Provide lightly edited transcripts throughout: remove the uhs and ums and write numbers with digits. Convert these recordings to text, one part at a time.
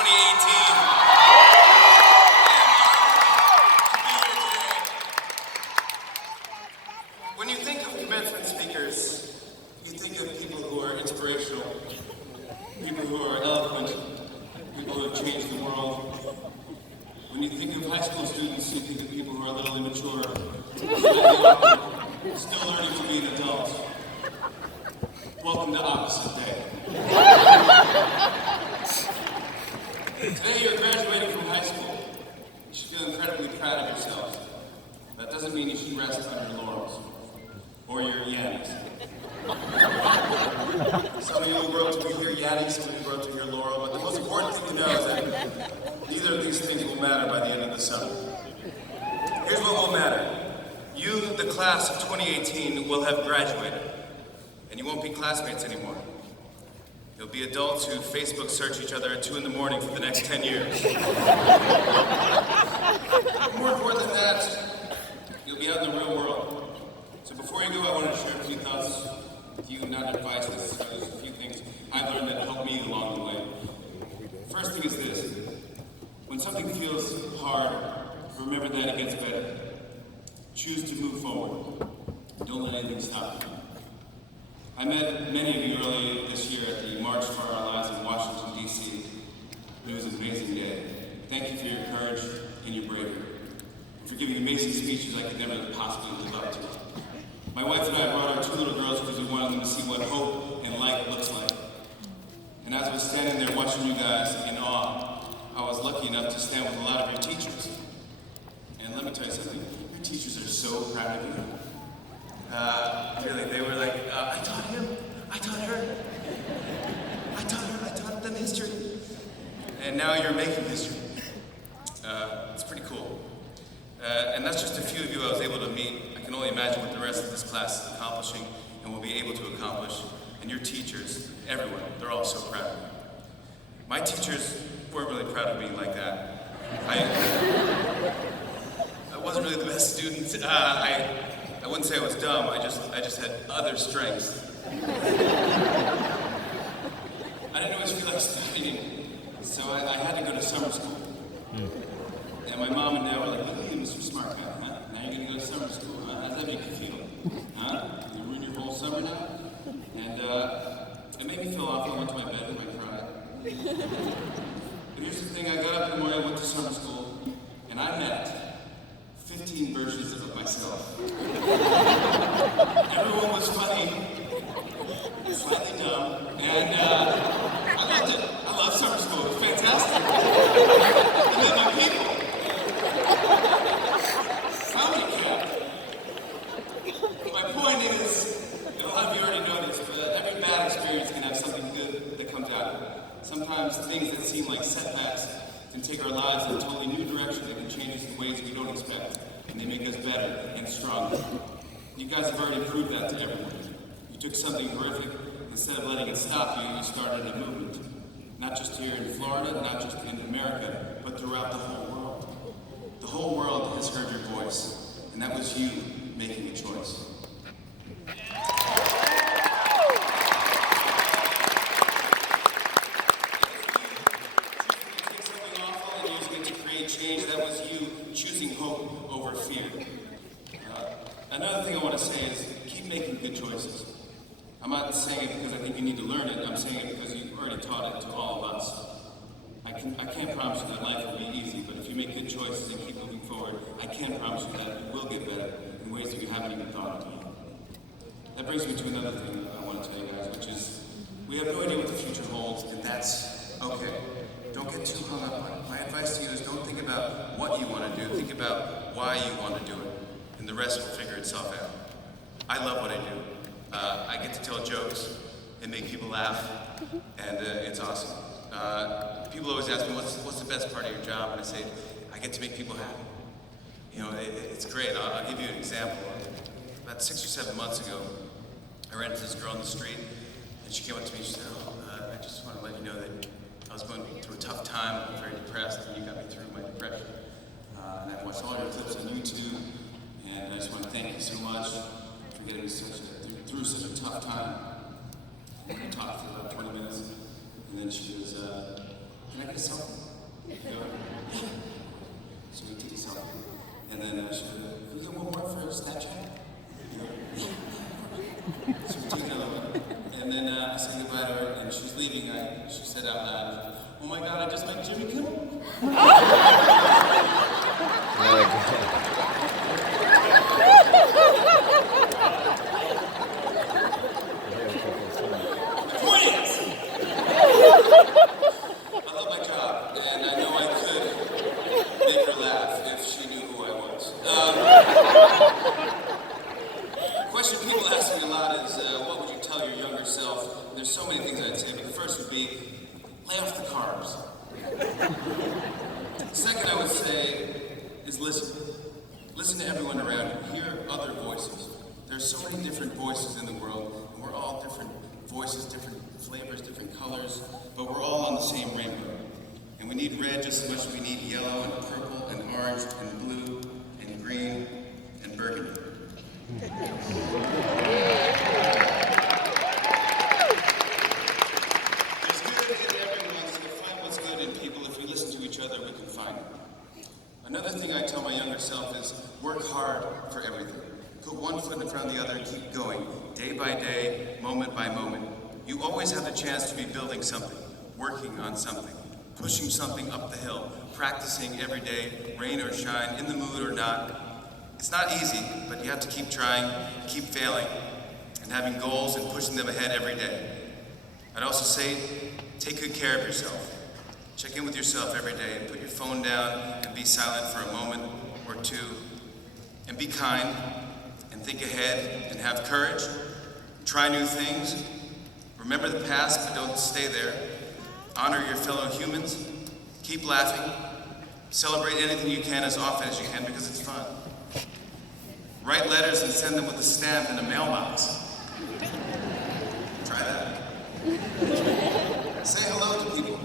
2018. When you think of commencement speakers, you think of people who are inspirational, people who are eloquent, people who have changed the world. When you think of high school students, you think of people who are a little immature, still learning to be an adult. Welcome to Opposite Day. Today you're graduating from high school. You should feel incredibly proud of yourselves. That doesn't mean you should rest on your laurels. Or your yaddies. Some of you will grow up to be your yaddies, some of you will grow up to your laurel, but the most important thing to know is that neither of these things will matter by the end of the summer. Here's what will matter. You, the class of 2018, will have graduated. And you won't be classmates anymore. You'll be adults who Facebook search each other at 2 in the morning for the next 10 years. More important than that, you'll be out in the real world. So before you go, I want to share a few thoughts with you, not advice necessarily, just a few things I've learned that helped me along the way. First thing is this. When something feels hard, remember that it gets better. Choose to move forward. Don't let anything stop you. I met many of you early this year at the March for Our Lives in Washington, D.C. It was an amazing day. Thank you for your courage and your bravery, and for giving amazing speeches I could never possibly live up to. My wife and I brought our 2 little girls because we wanted them to see what hope and light looks like. And as I was standing there watching you guys in awe, I was lucky enough to stand with a lot of your teachers. And let me tell you something, your teachers are so proud of you. Really, they were like, I taught him, I taught her, I taught them history. And now you're making history. It's pretty cool. And that's just a few of you I was able to meet. I can only imagine what the rest of this class is accomplishing and will be able to accomplish. And your teachers, everyone, they're all so proud of you. My teachers weren't really proud of me like that. I wasn't really the best student. I wouldn't say I was dumb, I just had other strengths. I didn't always feel like studying, so I had to go to summer school. And my mom and dad were like, hey, Mr. Smart Guy, huh? Now you're gonna go to summer school, huh? How's that make you feel? Huh? You ruin your whole summer now? And it made me feel awful. I went to my bedroom, I cried. But here's the thing, I got up in the morning, I went to summer school, and I met 15 versions of myself. Everyone was funny, slightly dumb, and I loved it. I loved summer school, it was fantastic. I met my people. Comedy camp. My point is, and a lot of you already know this, but every bad experience can have something good that comes out of it. Sometimes things that seem like setbacks can take our lives in a totally new direction that can change us in ways we don't expect. And they make us better and stronger. You guys have already proved that to everyone. You took something horrific, instead of letting it stop you, you started a movement. Not just here in Florida, not just in America, but throughout the whole world. The whole world has heard your voice, and that was you making a choice. Change, that was you choosing hope over fear. Another thing I want to say is keep making good choices. I'm not saying it because I think you need to learn it. I'm saying it because you've already taught it to all of us. I can't promise you that life will be easy, but if you make good choices and keep moving forward, I can promise you that it will get better in ways that you haven't even thought of. That brings me to another thing I want to tell you guys, which is we have no idea what the future holds, and that's okay. Don't get too hung up on it. My advice to you is don't think about what you want to do, think about why you want to do it, and the rest will figure itself out. I love what I do. I get to tell jokes and make people laugh, and it's awesome. People always ask me, what's the best part of your job? And I say, I get to make people happy. You know, it's great. I'll give you an example. About 6 or 7 months ago, I ran into this girl on the street, and she came up to me and she said, I just want to let you know that I was going through a tough time. I'm very depressed, and you got me through my depression. And I've watched all your clips on YouTube, and I just want to thank you so much for getting me through such a tough time. We talked for about 20 minutes, and then she was, can I get a selfie? You know, yeah. So we took a selfie. And then she said, can we get one more for Snapchat? You know, so we took another one. And then I said goodbye to her, and she was leaving. She said out loud, oh my God, I just met Jimmy Fallon. I love my job, and I know I could make her laugh if she knew who I was. The question people ask me a lot is, what would you tell your younger self? There's so many things I'd say, but the first would be, lay off the carbs. Second, I would say, is listen. Listen to everyone around you. Hear other voices. There's so many different voices in the world, and we're all different voices, different flavors, different colors, but we're all on the same rainbow. And we need red just as much as we need yellow and purple and orange and blue and green and burgundy. There's good in everyone, so we find what's good in people. If we listen to each other, we can find it. Another thing I tell my younger self is work hard for everything. Put one foot in front of the other, keep going, day by day, moment by moment. You always have the chance to be building something, working on something, pushing something up the hill, practicing every day, rain or shine, in the mood or not. It's not easy, but you have to keep trying, keep failing, and having goals and pushing them ahead every day. I'd also say, take good care of yourself. Check in with yourself every day and put your phone down and be silent for a moment or two. And be kind and think ahead and have courage. Try new things. Remember the past, but don't stay there. Honor your fellow humans. Keep laughing. Celebrate anything you can as often as you can because it's fun. Write letters and send them with a stamp in a mailbox. Try that. Say hello to people.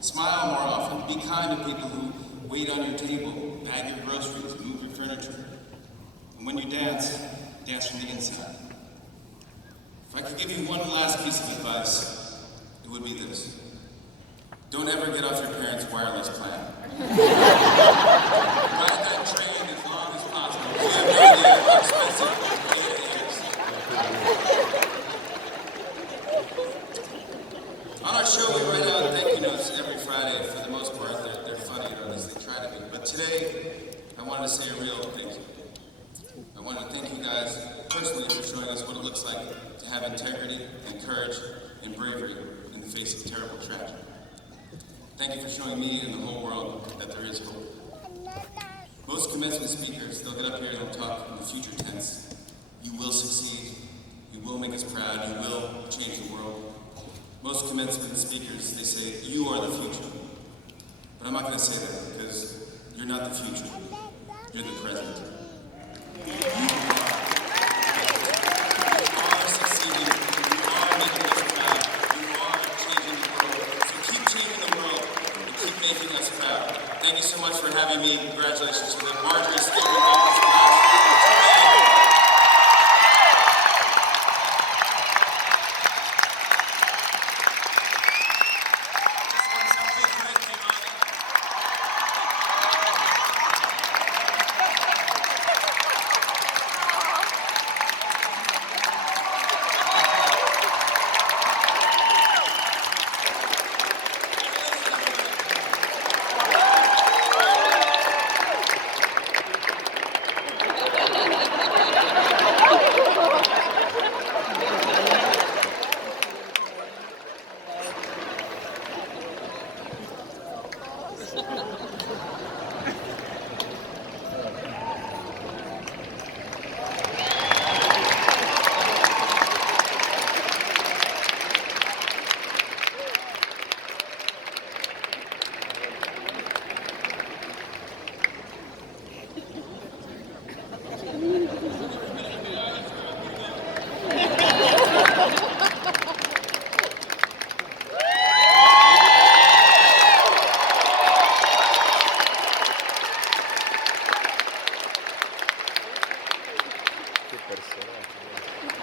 Smile more often. Be kind to people who wait on your table, bag your groceries, move your furniture. And when you dance, dance from the inside. If I could give you one last piece of advice, it would be this. Don't ever get off your parents' wireless plan. Ride that train as long as possible. You have no idea how expensive it is. On our show, we write out thank you notes every Friday. For the most part, they're funny, or at least they try to be. But today, I wanted to say a real thank you. I wanted to thank you guys personally for showing us what it looks like to have integrity and courage and bravery in the face of terrible tragedy. Thank you for showing me and the whole world that there is hope. Most commencement speakers, they'll get up here and they'll talk in the future tense. You will succeed. You will make us proud. You will change the world. Most commencement speakers, they say, you are the future. But I'm not going to say that because you're not the future. You're the present. You are succeeding. You are making us proud. You are changing the world. So keep changing the world and keep making us proud. Thank you so much for having me. Congratulations to the Marjorie Stoneman Douglas class.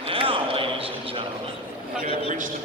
Now, ladies and gentlemen, we have reached the